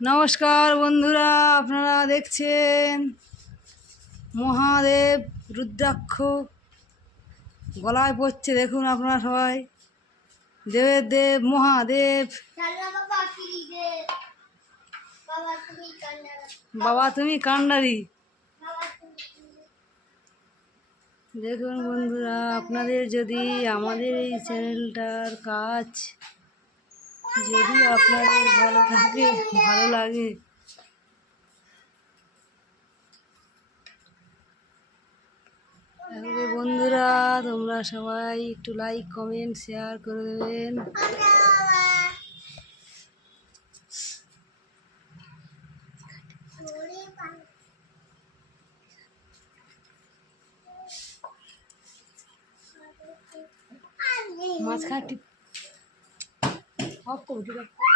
নমস্কার বন্ধুরা, আপনারা দেখছেন মহাদেব রুদ্রাক্ষ গলায় পড়ছে। দেখুন আপনারা সবাই, দেবের দেব মহাদেব। বাবা তুমি কান্ডারি। দেখুন বন্ধুরা, আপনাদের যদি আমাদের এই চ্যানেলটার কাজ যদি আপনাদের ভালো লাগে তাহলে বন্ধুরা তোমরা সবাই একটু লাইক কমেন্ট শেয়ার করে দেবেন। মাঝখানে অফ করো, ঠিক আছে।